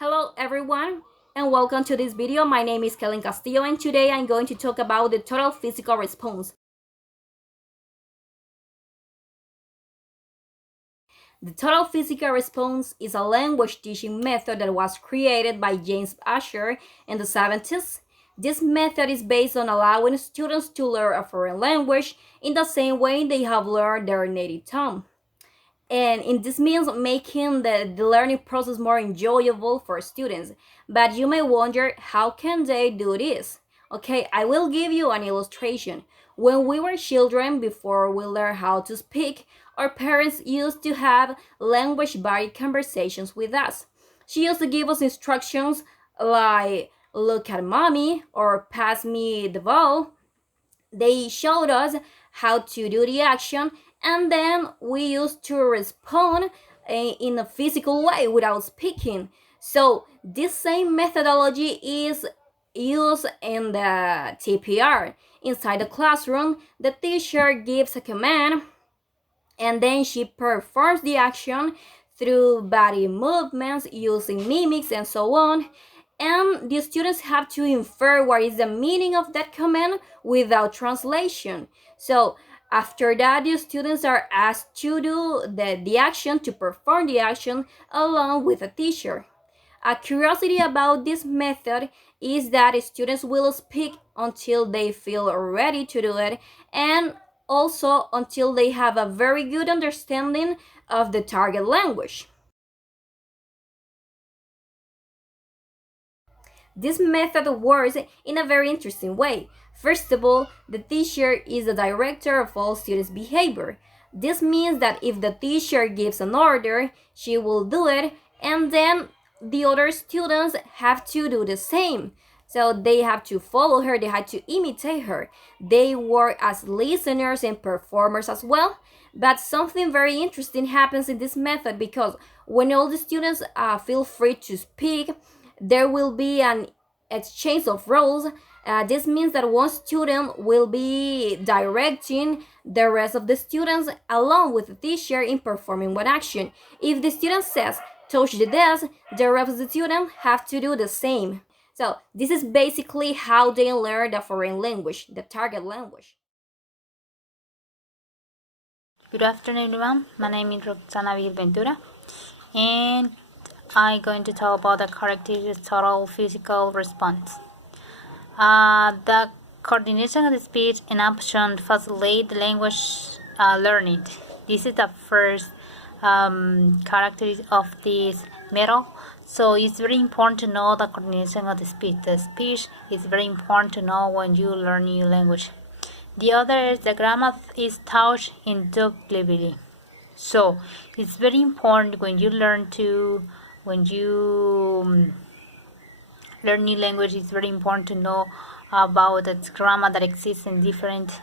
Hello everyone and welcome to this video. My name is Kellen Castillo and today I'm going to talk about the total physical response. The total physical response is a language teaching method that was created by James Asher in the 70s. This method is based on allowing students to learn a foreign language in the same way they have learned their native tongue. And in this means making the learning process more enjoyable for students. But you may wonder, how can they do this? Okay, I will give you an illustration. When we were children, before we learned how to speak, our parents used to have language barrier conversations with us. She used to give us instructions like look at mommy or pass me the ball. They showed us how to do the action, and then we used to respond in a physical way without speaking. So this same methodology is used in the TPR. Inside the classroom, the teacher gives a command and then she performs the action through body movements using mimics and so on, and the students have to infer what is the meaning of that command without translation. So after that, the students are asked to do the action, to perform the action along with a teacher. A curiosity about this method is that students will speak until they feel ready to do it, and also until they have a very good understanding of the target language. This method works in a very interesting way. First of all, the teacher is the director of all students' behavior. This means that if the teacher gives an order, she will do it, and then the other students have to do the same. So they have to follow her, they have to imitate her. They work as listeners and performers as well. But something very interesting happens in this method, because when all the students feel free to speak, there will be an exchange of roles. This means that one student will be directing the rest of the students along with the teacher in performing one action. If the student says touch the desk, the rest of the students have to do the same. So this is basically how they learn the foreign language, the target language. Good afternoon, everyone. My name is Roxana Ventura, and I'm going to talk about the characteristic total physical response. The coordination of the speech and action facilitate the language learning. This is the first characteristic of this method. So it's very important to know the coordination of the speech. The speech is very important to know when you learn new language. The other is the grammar is taught inductively. So it's very important when you learn learn new language. It's very important to know about the grammar that exists in different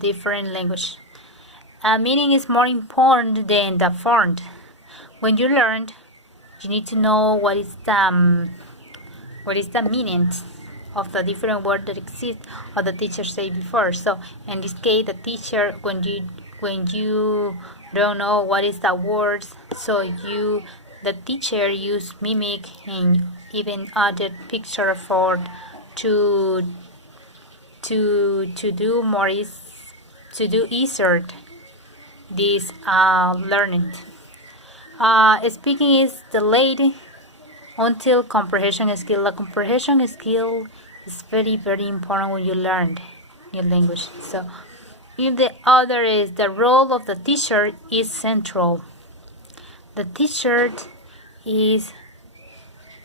different language. Meaning is more important than the form. When you learn, you need to know what is the meaning of the different words that exist or the teacher said before. So in this case, the teacher, when you don't know what is the words, so the teacher use mimic and even added picture for to do more is to do easier this learning. Speaking is delayed until comprehension skill. The comprehension skill is very, very important when you learn new language. So if the other is the role of the teacher is central. The teacher is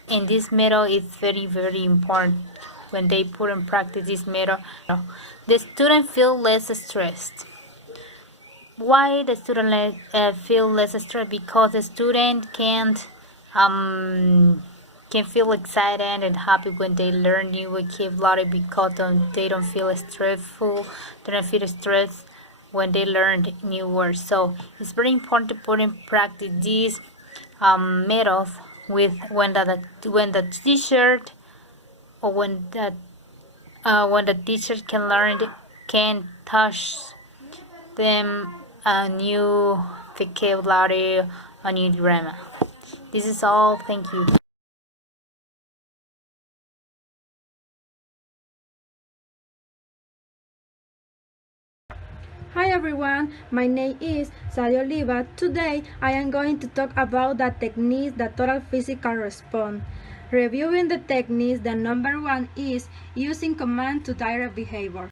in this method is very, very important. When they put in practice this method, the student feel less stressed. Why the student feel less stressed? Because the student can feel excited and happy when they learn new vocabulary, because they don't feel stressful, they don't feel stressed when they learn new words. So it's very important to put in practice this method with when the teacher or when the teacher can touch them a new vocabulary, a new drama. This is all. Thank you. Hi everyone, my name is Sadio Oliva. Today I am going to talk about the techniques that total physical response. Reviewing the techniques, the number one is using command to direct behavior.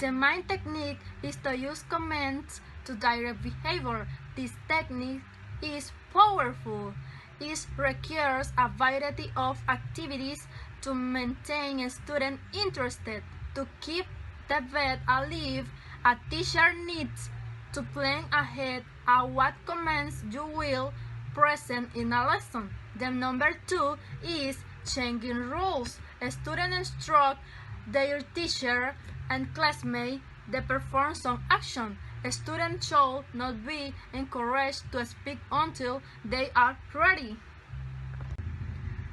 The main technique is to use commands to direct behavior. This technique is powerful. It requires a variety of activities to maintain a student interested. To keep the debate alive, a teacher needs to plan ahead at what commands you will present in a lesson. The number two is changing rules. A student instruct their teacher and classmates to perform some action. A student should not be encouraged to speak until they are ready.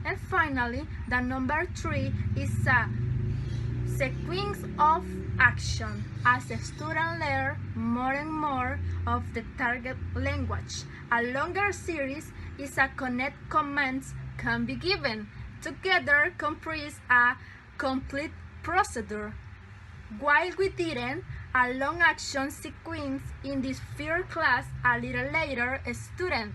And finally, the number three is a sequence of action. As a student learns more and more of the target language, a longer series is a connect commands can be given. Together comprise a complete procedure. While we didn't a long action sequence in this first class, a little later a student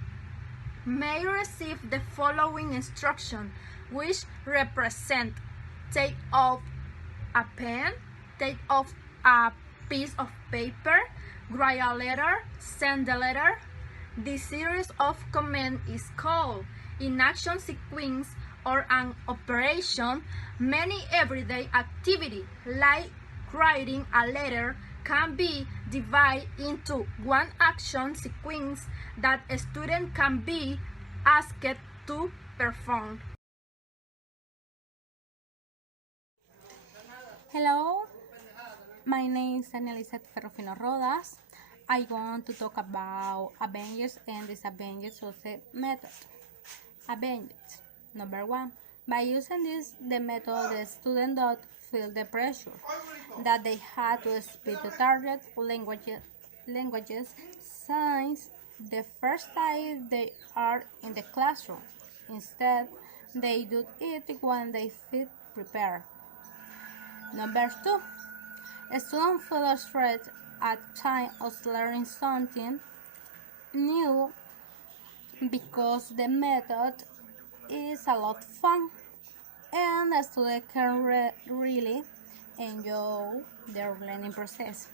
may receive the following instruction, which represent take off a pen, take off a piece of paper, write a letter, send the letter. This series of commands is called in action sequence or an operation. Many everyday activity like writing a letter can be divided into one action sequence that a student can be asked to perform. Hello, my name is Annelisa Ferrofino Rodas. I want to talk about advantages and disadvantages of the method. Advantages. Number one, by using the method, the student don't feel the pressure that they have to speak to target languages since the first time they are in the classroom. Instead, they do it when they feel prepared. Number two, students feel stressed at time of learning something new because the method is a lot of fun and the student can really enjoy their learning process.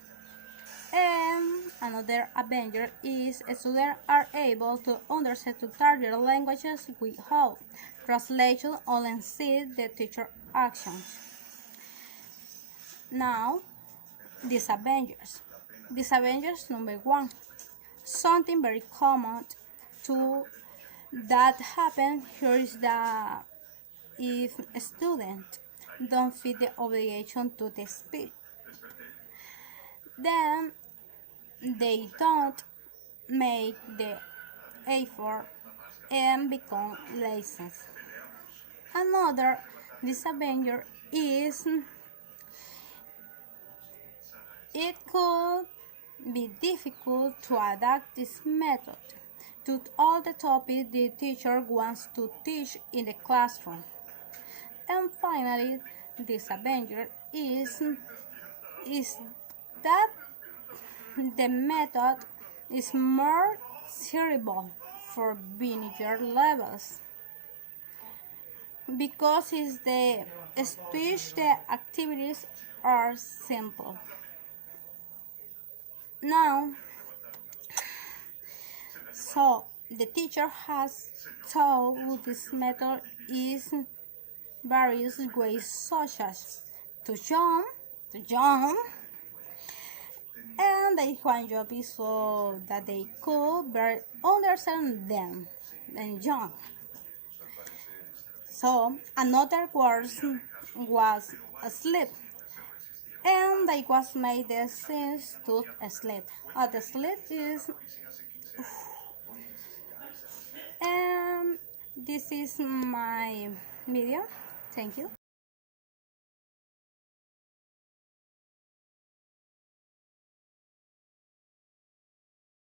And another advantage is students are able to understand two target languages without translation or see the teacher actions. Now, disadvantages. Disadvantages number one. Something very common to that happen here is that if a student don't fit the obligation to the speech, then they don't make the effort and become lazy. Another disadvantage is it could be difficult to adapt this method to all the topics the teacher wants to teach in the classroom. And finally, disadvantage is that the method is more suitable for beginner levels because it's the speech the activities are simple. Now, so the teacher has taught this method is various ways such as to jump, and the one job is so that they could better understand them and jump. So another word was asleep, and they was made the sense to sleep. The sleep is and this is my video. Thank you.